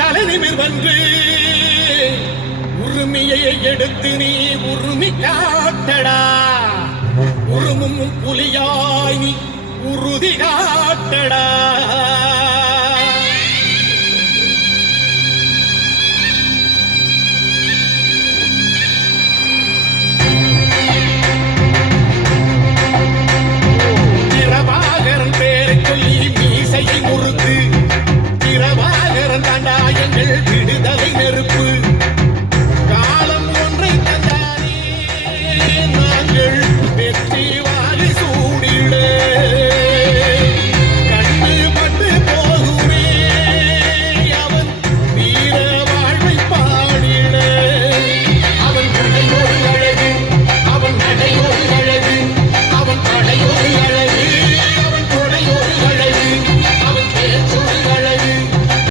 தலை நிமிர் வந்து உரிமையை எடுத்து நீ உரிமை காட்டடா. உருமும் புலியாய் நீ உறுதி காட்டடா. பிரபாகரன் பேரை சொல்லி மீசையை முறுக்கு. பிரபாகரன் தாண்டா என்ற